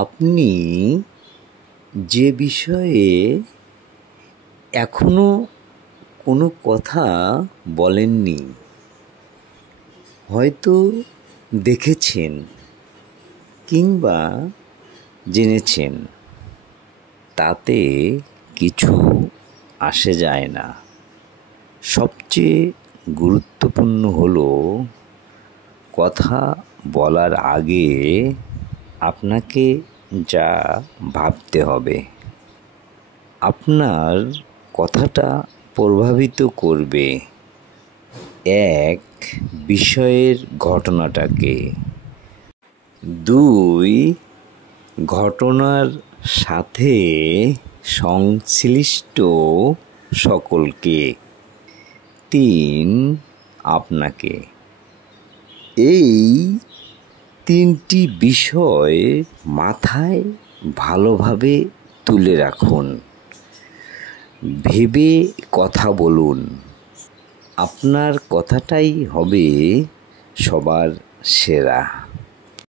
আপনি যে বিষয়ে এখনো কোনো কথা বলেননি, হয়তো দেখেছেন কিংবা জেনেছেন, তাতে কিছু আসে যায় না। সবচেয়ে গুরুত্বপূর্ণ হলো কথা বলার আগে আপনাকে যা ভাবতে হবে, আপনার কথাটা প্রভাবিত করবে এক, বিষয়ের ঘটনাটাকে, দুই, ঘটনার সাথে সংশ্লিষ্ট সকলকে, তিন, আপনাকে। এই তিনটি বিষয় মাথায় ভালোভাবে তুলে রাখুন, ভেবে কথা বলুন। আপনার কথাটাই হবে সবার সেরা।